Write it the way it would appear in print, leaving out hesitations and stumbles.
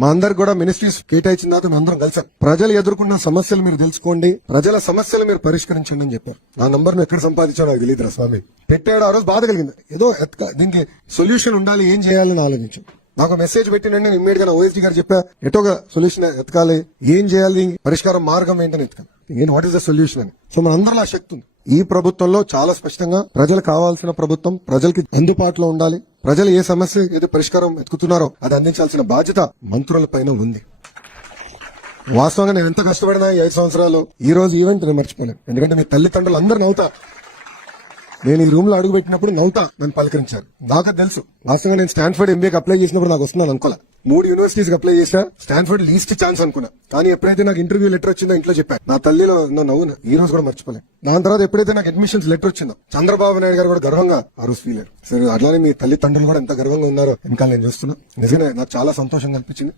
మా అందరికి కూడా మినిస్ట్రీస్ కేటాయించిన తర్వాత మేము అందరం కలిసాం. ప్రజలు ఎదుర్కొన్న సమస్యలు మీరు తెలుసుకోండి, ప్రజల సమస్యలు మీరు పరిష్కరించండి అని చెప్పారు. నా నంబర్ నువ్వు ఎక్కడ సంపాదించావు నాకు తెలియదురా స్వామి. పెట్టాడు ఆ రోజు, బాధ కలిగింది. ఏదో దీనికి సొల్యూషన్ ఉండాలి, ఏం చేయాలని ఆలోచించాం. నాకు మెసేజ్ పెట్టినండి, నేను ఇమ్మీడియట్ గా ఓఎస్డీ గారు చెప్పా, ఎటోగా సొల్యూషన్ ఎతకాలి, ఏం చేయాలి, పరిష్కారం మార్గం ఏంటని ఎతకాలి, వాట్ ఇస్ ద సొల్యూషన్ అని. సో మన అందరిలో ఆ శక్తి ఉంది. ఈ ప్రభుత్వంలో చాలా స్పష్టంగా ప్రజలకు కావాల్సిన ప్రభుత్వం ప్రజలకి అందుబాటులో ఉండాలి. ప్రజలు ఏ సమస్య ఏదో పరిష్కారం ఎత్తుకుతున్నారో అది అందించాల్సిన బాధ్యత మంత్రుల పైన ఉంది. వాస్తవంగా నేను ఎంత కష్టపడినా ఈ 5 సంవత్సరాలు ఈ రోజు ఈవెంట్ నేను మర్చిపోలేను. ఎందుకంటే మీ తల్లిదండ్రులు అందరూ నవ్వుతా, నేను ఈ రూమ్ లో అడుగు పెట్టినప్పుడు నవ్వుతా నన్ను పలకరించారు. నాకు తెలుసు వాస్తవంగా నేను స్టాన్ఫర్డ్ ఎంబీఏకి అప్లై చేసినప్పుడు నాకు వస్తున్నాను అనుకోలే. 3 యూనివర్సిటీస్ అప్లై చేసినా స్టాన్ఫర్డ్ లీస్ట్ ఛాన్స్ అనుకున్నా. కానీ ఎప్పుడైతే నాకు ఇంటర్వ్యూ లెటర్ వచ్చిందో ఇంట్లో చెప్పాను. నా తల్లిలో నవ్వు ఈ రోజు కూడా మర్చిపోలేదు. దాని తర్వాత ఎప్పుడైతే నాకు అడ్మిషన్స్ లెటర్ వచ్చిందో చంద్రబాబు నాయుడు గారు కూడా గర్వంగా ఆ రోజు ఫీల్ అయ్యారు. సరే అట్లానే మీ తల్లిదండ్రులు కూడా ఎంత గర్వంగా ఉన్నారో ఇంకా నేను చూస్తున్నా. నిజంగా నాకు చాలా సంతోషం కల్పించింది.